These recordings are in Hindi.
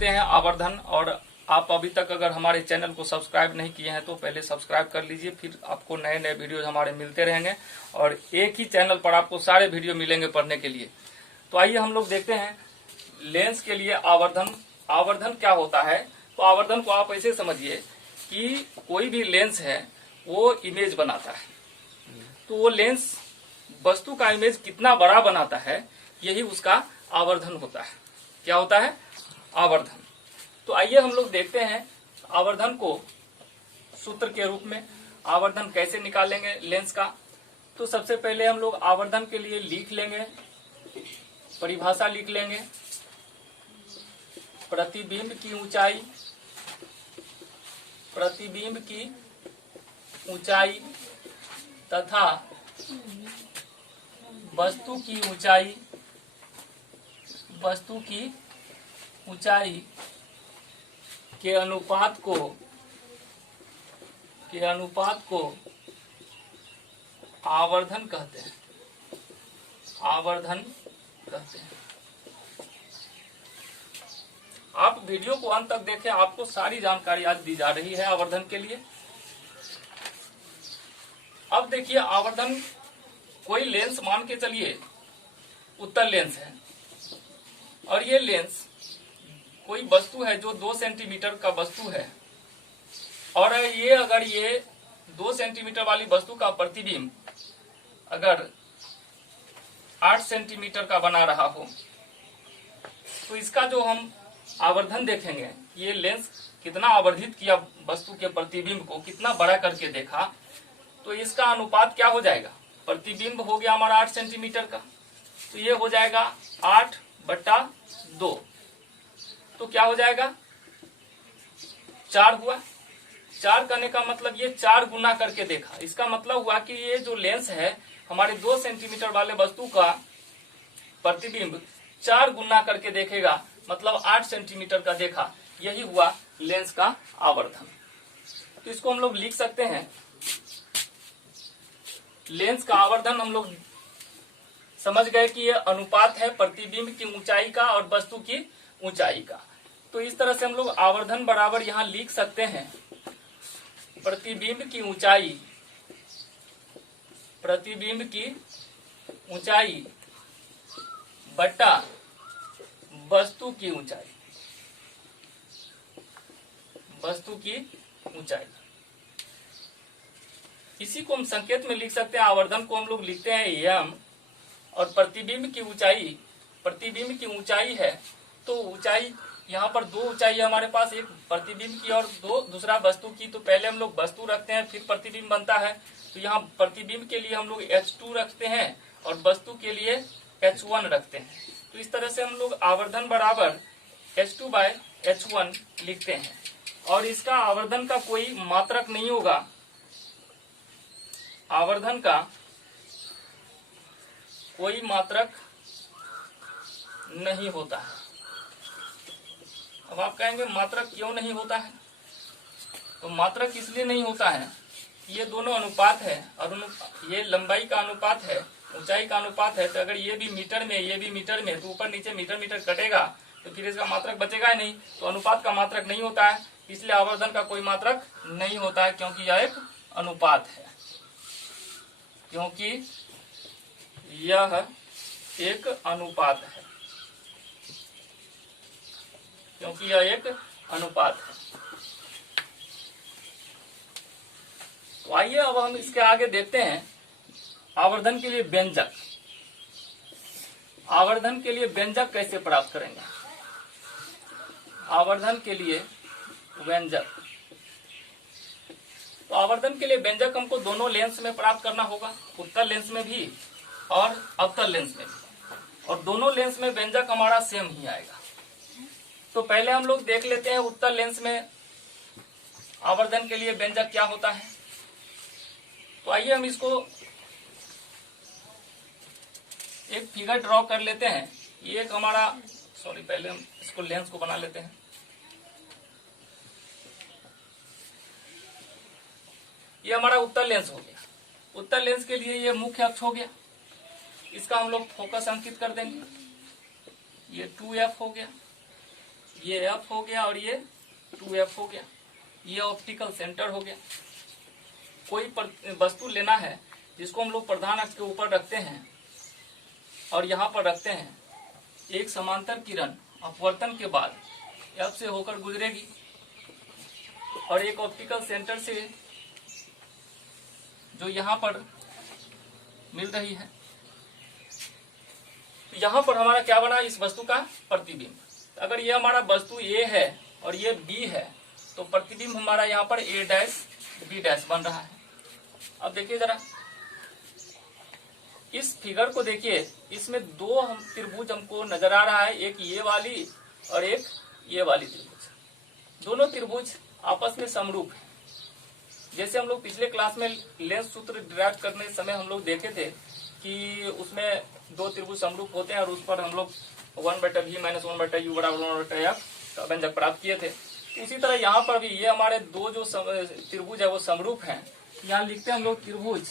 देखते हैं आवर्धन। और आप अभी तक अगर हमारे चैनल को सब्सक्राइब नहीं किए हैं तो पहले सब्सक्राइब कर लीजिए, फिर आपको नए नए वीडियो हमारे मिलते रहेंगे और एक ही चैनल पर आपको सारे वीडियो मिलेंगे पढ़ने के लिए। तो आइए हम लोग देखते हैं लेंस के लिए आवर्धन। आवर्धन क्या होता है? तो आवर्धन को आप ऐसे समझिए कि कोई भी लेंस है वो इमेज बनाता है, तो वो लेंस वस्तु का इमेज कितना बड़ा बनाता है, यही उसका आवर्धन होता है। क्या होता है? आवर्धन। तो आइए हम लोग देखते हैं आवर्धन को सूत्र के रूप में। आवर्धन कैसे निकालेंगे लेंस का? तो सबसे पहले हम लोग आवर्धन के लिए लिख लेंगे, परिभाषा लिख लेंगे। प्रतिबिंब की ऊंचाई, प्रतिबिंब की ऊंचाई तथा वस्तु की ऊंचाई, वस्तु की ऊंचाई के अनुपात को आवर्धन कहते हैं। आवर्धन कहते हैं। आप वीडियो को अंत तक देखें, आपको सारी जानकारी आज दी जा रही है आवर्धन के लिए। अब देखिए आवर्धन, कोई लेंस मान के चलिए उत्तल लेंस है और ये लेंस कोई वस्तु है जो 2 सेंटीमीटर का वस्तु है और ये अगर ये 2 सेंटीमीटर वाली वस्तु का प्रतिबिंब अगर 8 सेंटीमीटर का बना रहा हो तो इसका जो हम आवर्धन देखेंगे, ये लेंस कितना आवर्धित किया वस्तु के प्रतिबिंब को, कितना बड़ा करके देखा, तो इसका अनुपात क्या हो जाएगा? प्रतिबिंब हो गया हमारा 8 सेंटीमीटर का, तो ये हो जाएगा 8/2। तो क्या हो जाएगा? 4 हुआ। 4 करने का मतलब ये 4 गुना करके देखा। इसका मतलब हुआ कि ये जो लेंस है हमारे 2 सेंटीमीटर वाले वस्तु का प्रतिबिंब 4 गुना करके देखेगा, मतलब 8 सेंटीमीटर का देखा। यही हुआ लेंस का आवर्धन। तो इसको हम लोग लिख सकते हैं, लेंस का आवर्धन हम लोग समझ गए कि ये अनुपात है प्रतिबिंब की ऊंचाई का और वस्तु की ऊंचाई का। तो इस तरह से हम लोग आवर्धन बराबर यहां लिख सकते हैं प्रतिबिंब की ऊंचाई, प्रतिबिंब की ऊंचाई बटा वस्तु की ऊंचाई, वस्तु की ऊंचाई। इसी को हम संकेत में लिख सकते हैं। आवर्धन को हम लोग लिखते हैं m और प्रतिबिंब की ऊंचाई, प्रतिबिंब की ऊंचाई है तो ऊंचाई यहाँ पर 2 ऊंचाई है हमारे पास, एक प्रतिबिंब की और दूसरा वस्तु की। तो पहले हम लोग वस्तु रखते हैं फिर प्रतिबिंब बनता है। तो यहाँ प्रतिबिंब के लिए हम लोग H2 रखते हैं और वस्तु के लिए H1 रखते हैं। तो इस तरह से हम लोग आवर्धन बराबर H2/H1 लिखते हैं। और इसका आवर्धन का कोई मात्रक नहीं होगा, आवर्धन का कोई मात्रक नहीं होता है। अब आप कहेंगे मात्रक क्यों नहीं होता है? तो मात्रक इसलिए नहीं होता है, ये दोनों अनुपात है और ये लंबाई का अनुपात है, ऊंचाई का अनुपात है। तो अगर ये भी मीटर में ये भी मीटर में, तो ऊपर नीचे मीटर मीटर कटेगा तो फिर इसका मात्रक बचेगा ही नहीं। तो अनुपात का मात्रक नहीं होता है, इसलिए आवर्धन का कोई मात्रक नहीं होता है, क्योंकि यह एक अनुपात है, क्योंकि यह एक अनुपात है, क्योंकि यह एक अनुपात है। तो आइए अब हम इसके आगे देखते हैं आवर्धन के लिए व्यंजक। आवर्धन के लिए व्यंजक कैसे प्राप्त करेंगे? आवर्धन के लिए व्यंजक, तो आवर्धन के लिए व्यंजक हमको दोनों लेंस में प्राप्त करना होगा, उत्तल लेंस में भी और अवतल लेंस में भी। और दोनों लेंस में व्यंजक हमारा सेम ही आएगा। तो पहले हम लोग देख लेते हैं उत्तल लेंस में आवर्धन के लिए व्यंजक क्या होता है। तो आइए हम इसको एक फिगर ड्रॉ कर लेते हैं। ये एक हमारा, पहले हम इसको लेंस को बना लेते हैं। ये हमारा उत्तल लेंस हो गया। उत्तल लेंस के लिए ये मुख्य अक्ष हो गया, इसका हम लोग फोकस अंकित कर देंगे। ये 2f हो गया, ये एफ हो गया और ये 2f हो गया। ये ऑप्टिकल सेंटर हो गया। कोई वस्तु लेना है जिसको हम लोग प्रधान अक्ष के ऊपर रखते हैं और यहाँ पर रखते हैं, एक समांतर किरण अपवर्तन के बाद एफ से होकर गुजरेगी और एक ऑप्टिकल सेंटर से जो यहाँ पर मिल रही है। तो यहाँ पर हमारा क्या बना, इस वस्तु का प्रतिबिंब। अगर ये हमारा वस्तु ए है और ये बी है तो प्रतिबिंब हमारा यहाँ पर ए डैश बी डैश बन रहा है। अब देखिए जरा इस फिगर को देखिए, इसमें दो हम त्रिभुज हमको नजर आ रहा है, एक ये वाली और एक ये वाली त्रिभुज। दोनों त्रिभुज आपस में समरूप है। जैसे हम लोग पिछले क्लास में लेंस सूत्र डिराइव करने समय हम लोग देखे थे कि उसमें दो त्रिभुज समरूप होते हैं और उस पर हम लोग 1/v - 1/u बराबर 1/f का व्यंजक प्राप्त किए थे। उसी तरह यहाँ पर भी ये हमारे दो जो त्रिभुज है वो समरूप हैं। यहाँ लिखते हैं हम लोग त्रिभुज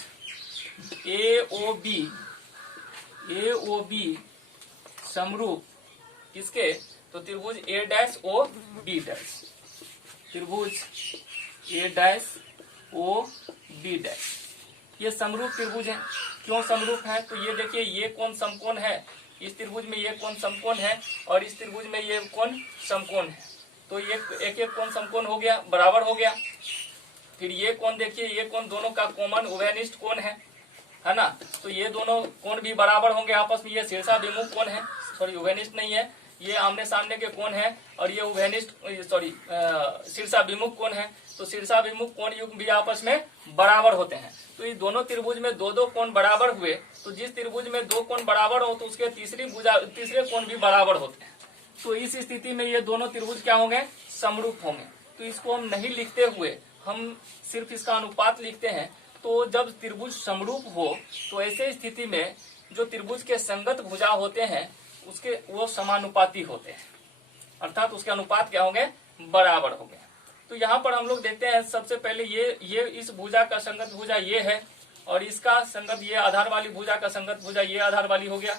AOB समरूप किसके, तो त्रिभुज A dash O B dash, त्रिभुज A dash O B dash, ये समरूप त्रिभुज है। क्यों समरूप है, तो ये देखिए ये कोण समकोण है, इस त्रिभुज में ये कोण समकोण है और इस त्रिभुज में ये कोण समकोण है। तो ये एक एक कोण समकोण हो गया, बराबर हो गया। फिर ये कोण देखिए, ये कोण दोनों का कॉमन उभयनिष्ठ कोण है ना, तो ये दोनों कोण भी बराबर होंगे आपस में। ये शीर्षाभिमुख कोण है, सॉरी उभयनिष्ठ नहीं है, ये आमने सामने के कोण है और ये उभयनिष्ठ सॉरी शीर्षाभिमुख कोण है। तो शीर्षाभिमुख कोण युग्म भी आपस में बराबर होते हैं। तो इस दोनों त्रिभुज में दो दो कोण बराबर हुए, तो जिस त्रिभुज में दो कोण बराबर हो तो उसके तीसरे कोण भी बराबर होते हैं। तो इस स्थिति में ये दोनों त्रिभुज क्या होंगे, समरूप होंगे। तो इसको हम नहीं लिखते हुए हम सिर्फ इसका अनुपात लिखते हैं। तो जब त्रिभुज समरूप हो तो ऐसे स्थिति में जो त्रिभुज के संगत भुजा होते हैं उसके वो समानुपाती होते हैं, अर्थात उसके अनुपात क्या होंगे, बराबर होंगे। तो यहाँ पर हम लोग देखते हैं सबसे पहले ये इस भुजा का संगत भुजा ये है और इसका संगत ये आधार वाली भुजा का संगत भुजा ये आधार वाली हो गया।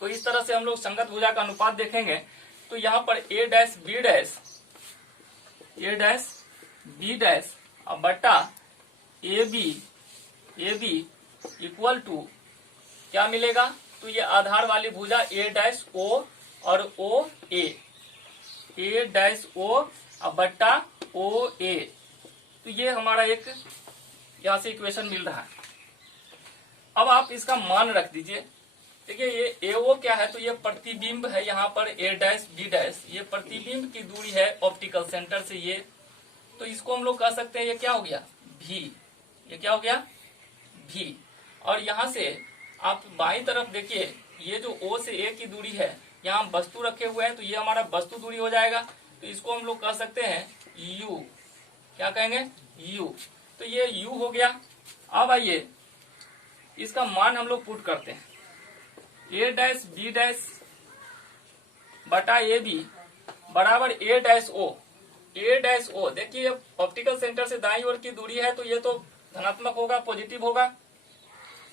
तो इस तरह से हम लोग संगत भुजा का अनुपात देखेंगे। तो यहाँ पर A डैश B डैश और बटा AB इक्वल टू क्या मिलेगा, तो ये आधार वाली भुजा A डैश O और OA, A डैश O और बट्टा OA। तो ये हमारा एक यहाँ से इक्वेशन मिल रहा है। अब आप इसका मान रख दीजिए। देखिए ये AO क्या है, तो ये प्रतिबिंब है यहाँ पर A डैश B डैश, ये प्रतिबिंब की दूरी है ऑप्टिकल सेंटर से ये। तो इसको हम लोग कह सकते हैं ये क्या हो गया, V, ये क्या हो गया V। और यहाँ से आप बाईं तरफ देखिए, ये जो O से A की दूरी है, यहाँ वस्तु रखे हुए हैं तो ये हमारा वस्तु दूरी हो जाएगा। तो इसको हम लोग कह सकते हैं U, क्या कहेंगे U। तो ये U हो गया। अब आइए इसका मान हम लोग पुट करते हैं, A डैश B डैश बटा AB बराबर A dash O। A dash O देखिए ऑप्टिकल सेंटर से दाईं ओर की दूरी है तो ये तो धनात्मक होगा, पॉजिटिव होगा,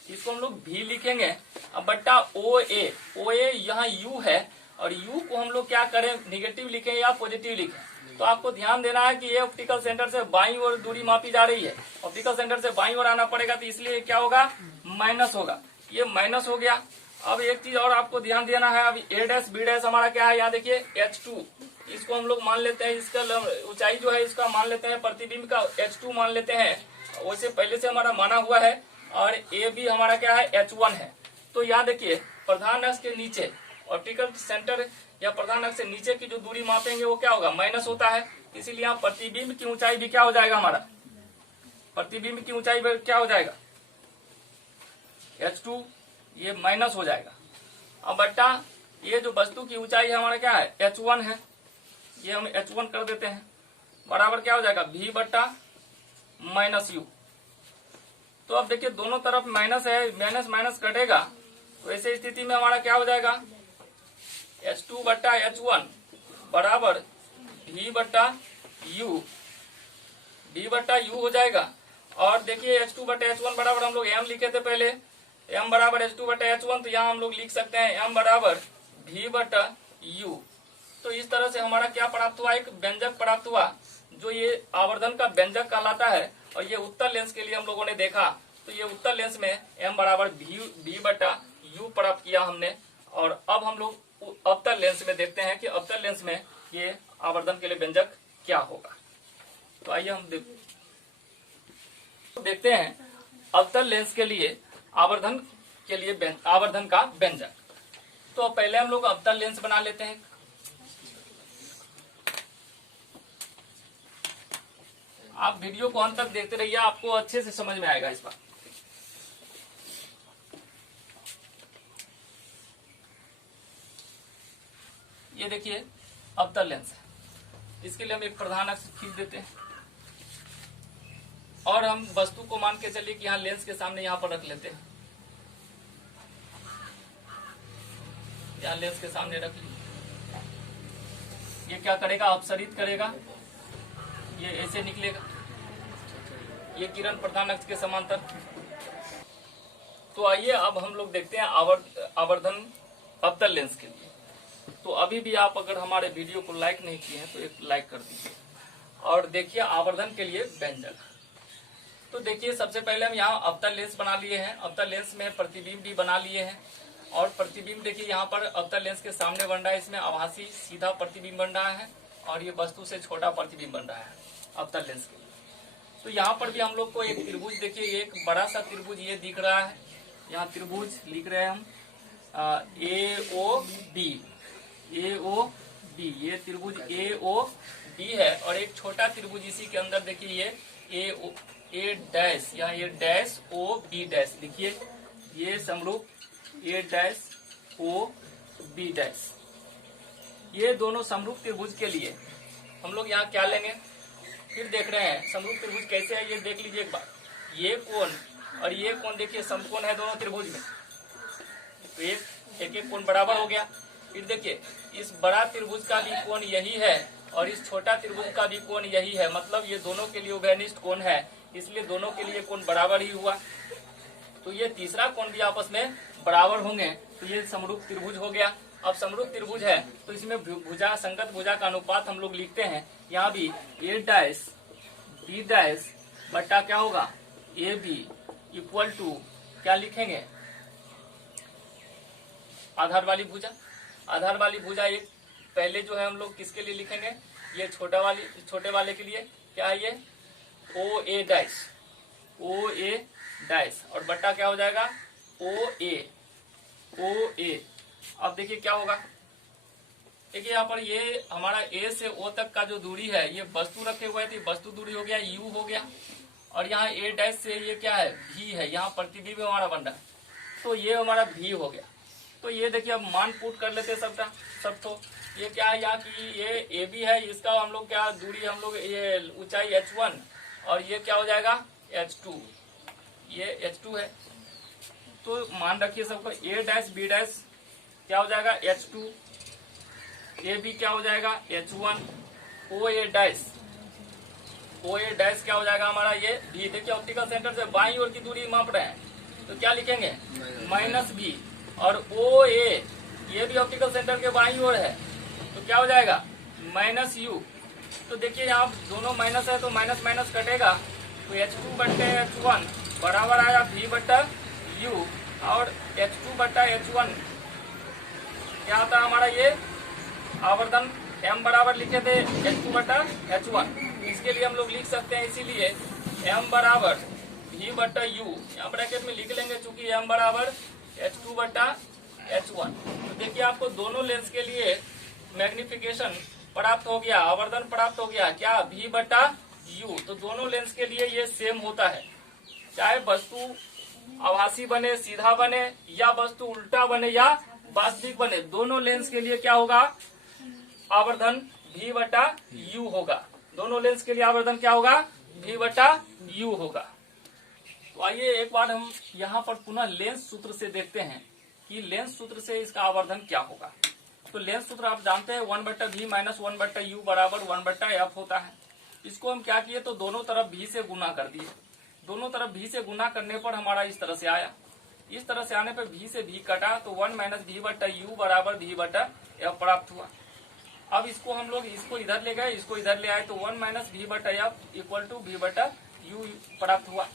इसको हम लोग V लिखेंगे। अब बट्टा OA यहाँ U है और U को हम लोग क्या करें, निगेटिव लिखें या पॉजिटिव लिखें। तो आपको ध्यान देना है कि ये ऑप्टिकल सेंटर से बाईं ओर दूरी मापी जा रही है, ऑप्टिकल सेंटर से बाईं ओर आना पड़ेगा, तो इसलिए क्या होगा, माइनस होगा। ये माइनस हो गया। अब एक चीज और आपको ध्यान देना है, अब A डैश B डैश हमारा क्या है, यहाँ देखिए H2, इसको हम लोग मान लेते हैं, इसका ऊंचाई जो है इसका मान लेते हैं, प्रतिबिंब का H2 मान लेते हैं, वैसे पहले से हमारा माना हुआ है। और AB हमारा क्या है, H1 है। तो यहाँ देखिए प्रधान अक्ष के नीचे ऑप्टिकल सेंटर या प्रधान अक्ष से नीचे की जो दूरी मापेंगे वो क्या होगा, माइनस होता है। इसीलिए यहाँ प्रतिबिंब की ऊंचाई भी क्या हो जाएगा, हमारा प्रतिबिंब की ऊंचाई क्या हो जाएगा, H2, ये माइनस हो जाएगा। अब बट्टा ये जो वस्तु की ऊंचाई है हमारा क्या है, H1 है, ये हम H1 कर देते हैं, बराबर क्या हो जाएगा, V बट्टा माइनस U। तो अब देखिए दोनों तरफ माइनस है, माइनस माइनस कटेगा, तो ऐसे स्थिति में हमारा क्या हो जाएगा, H2 बट्टा H1 बराबर V बट्टा U, V बट्टा U हो जाएगा। और देखिए H2 बट्टा H1 बराबर हम लोग M लिखे थे पहले, M बराबर H2 बट्टा H1, तो यहाँ हम लोग लिख सकते हैं M बराबर V बट्टा U। तो इस तरह से हमारा क्या प्राप्त हुआ, एक व्यंजक प्राप्त हुआ जो ये आवर्धन का व्यंजक कहलाता है। और ये उत्तर लेंस के लिए हम लोगों ने देखा, तो ये उत्तर लेंस में m बराबर v बटा u प्राप्त किया हमने। और अब हम लोग अवतल लेंस में देखते हैं कि अवतल लेंस में ये आवर्धन के लिए व्यंजक क्या होगा। तो आइए हम देखते हैं अवतल लेंस के लिए आवर्धन का व्यंजक। तो पहले हम लोग अवतल लेंस बना लेते हैं। आप वीडियो को अंत तक देखते रहिए, आपको अच्छे से समझ में आएगा इस बार। ये देखिए अवतल लेंस है, इसके लिए हम एक प्रधान अक्ष खींच देते हैं और हम वस्तु को मान के चलिए कि यहाँ लेंस के सामने यहाँ पर रख लेते हैं। यहाँ लेंस के सामने रख लीजिए। ये क्या करेगा, अपसरित करेगा, ये ऐसे निकलेगा, ये किरण प्रधान अक्ष के समांतर। तो आइए अब हम लोग देखते हैं आवर्धन अवतल लेंस के लिए। तो अभी भी आप अगर हमारे वीडियो को लाइक नहीं किए हैं तो एक लाइक कर दीजिए और देखिए आवर्धन के लिए व्यंजक। तो देखिए सबसे पहले हम यहाँ अवतल लेंस बना लिए हैं, अवतल लेंस में प्रतिबिंब भी बना लिए हैं। और प्रतिबिंब देखिए यहाँ पर अवतल लेंस के सामने बन रहा है, इसमें आभासी सीधा प्रतिबिंब बन रहा है और ये वस्तु से छोटा प्रतिबिंब बन रहा है अवतल लेंस के लिए। तो यहाँ पर भी हम लोग को एक त्रिभुज देखिए, एक बड़ा सा त्रिभुज ये दिख रहा है। यहाँ त्रिभुज लिख रहे हैं हम AOB, ये त्रिभुज AOB है। और एक छोटा त्रिभुज इसी के अंदर देखिए ये A डैश, यहाँ ये डैश OB डैश लिखिए, ये समरूप A डैश OB डैश। ये दोनों समरूप त्रिभुज के लिए हम लोग यहाँ क्या लेंगे, फिर देख रहे हैं समरूप त्रिभुज कैसे है, ये देख लीजिए एक बार। ये कोण और ये कोण देखिए समकोण है दोनों त्रिभुज में, तो एक कोण बराबर हो गया। फिर देखिए इस बड़ा त्रिभुज का भी कोण यही है और इस छोटा त्रिभुज का भी कोण यही है, मतलब ये दोनों के लिए उभयनिष्ठ कोण है, इसलिए दोनों के लिए कोण बराबर ही हुआ। तो ये तीसरा कोण भी आपस में बराबर होंगे, तो ये समरूप त्रिभुज हो गया। अब समरूप त्रिभुज है तो इसमें भुजा, संगत भुजा का अनुपात हम लोग लिखते हैं। यहाँ भी A डैश B डैश बट्टा क्या होगा AB इक्वल टू क्या लिखेंगे, आधार वाली भुजा। आधार वाली भुजा ये पहले जो है हम लोग किसके लिए लिखेंगे, ये छोटे वाले के लिए क्या है, ये OA डैश और बट्टा क्या हो जाएगा OA। अब देखिए क्या होगा, देखिए यहाँ पर ये हमारा A से O तक का जो दूरी है, ये वस्तु रखे हुए थे, वस्तु दूरी हो गया U हो गया। और यहाँ A डैश से ये क्या है V है, यहाँ प्रतिबिंब हमारा बन रहा है, तो ये हमारा V हो गया। तो ये देखिए अब मान पुट कर लेते सब तो ये क्या है यहाँ की ये AB है, इसका हम लोग क्या दूरी हम लोग ये ऊंचाई H1 और ये क्या हो जाएगा H2, ये H2 है। तो मान रखिए सबको A डैश B डैश क्या हो जाएगा H2, AB क्या हो जाएगा H1, OA डैश क्या हो जाएगा हमारा ये B। देखिए ऑप्टिकल सेंटर से बाईं ओर की दूरी माप रहे हैं तो क्या लिखेंगे -B। और OA ये भी ऑप्टिकल सेंटर के बाईं ओर है तो क्या हो जाएगा -U। तो देखिए यहाँ दोनों माइनस है तो माइनस माइनस कटेगा, तो H2 बट्टे H1 बराबर आया V बट्टा U और H2 बट्टा H1 क्या आता है हमारा ये आवर्धन M बराबर लिखे थे H2 बट्टा H1। इसके लिए हम लोग लिख सकते हैं, इसीलिए M बराबर V बट्टा U यहाँ ब्रैकेट में लिख लेंगे, चूंकि M बराबर H2 बट्टा H1। तो देखिए आपको दोनों लेंस के लिए मैग्निफिकेशन प्राप्त हो गया, आवर्धन प्राप्त हो गया क्या V बट्टा U। तो दोनों लेंस के लिए ये सेम होता है, चाहे वस्तु आभासी बने, सीधा बने या वस्तु उल्टा बने या वास्तविक बने, दोनों लेंस के लिए क्या होगा आवर्धन V बट्टा U होगा। दोनों लेंस के लिए आवर्धन क्या होगा V बट्टा U होगा। तो आइए एक बार हम यहाँ पर पुनः लेंस सूत्र से देखते हैं कि लेंस सूत्र से इसका आवर्धन क्या होगा। तो लेंस सूत्र आप जानते हैं 1 बट्टा V माइनस 1 बट्टा U बराबर 1 बट्टा F होता है। इसको हम क्या किए तो दोनों तरफ V से गुना कर दिए। दोनों तरफ V से गुना करने पर हमारा इस तरह से आया, इस तरह से आने पर V से V कटा तो 1 माइनस V बट्टा U बराबर V बट्टा F प्राप्त हुआ। अब इसको हम लोग इसको इधर ले गए, इसको इधर ले आए, तो 1 माइनस वी बटा एफ इक्वल टू वी बटा यू प्राप्त हुआ।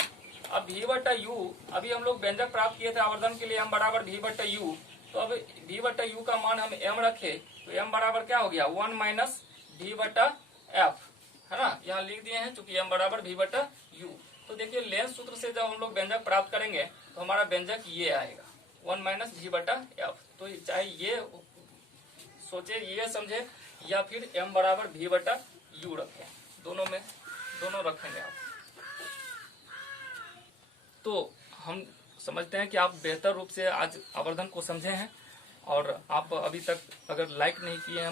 अब वी बटा यू, अभी हम लोग व्यंजक प्राप्त किए थे आवर्धन के लिए एम बराबर वी बटा यू, तो अब वी बटा यू का मान हम एम रखे, तो एम बराबर क्या हो गया 1 माइनस वी बटा एफ, है ना, यहाँ लिख दिए हैं चूंकि एम बराबर वी बटा यू। तो देखिए लेंस सूत्र से जब हम लोग व्यंजक प्राप्त करेंगे तो हमारा व्यंजक ये आएगा 1 माइनस वी बटा एफ। तो चाहे ये सोचे, ये समझे, या फिर m बराबर v बटा यू रखें, दोनों में दोनों रखेंगे आप। तो हम समझते हैं कि आप बेहतर रूप से आज आवर्धन को समझे हैं, और आप अभी तक अगर लाइक नहीं किए हैं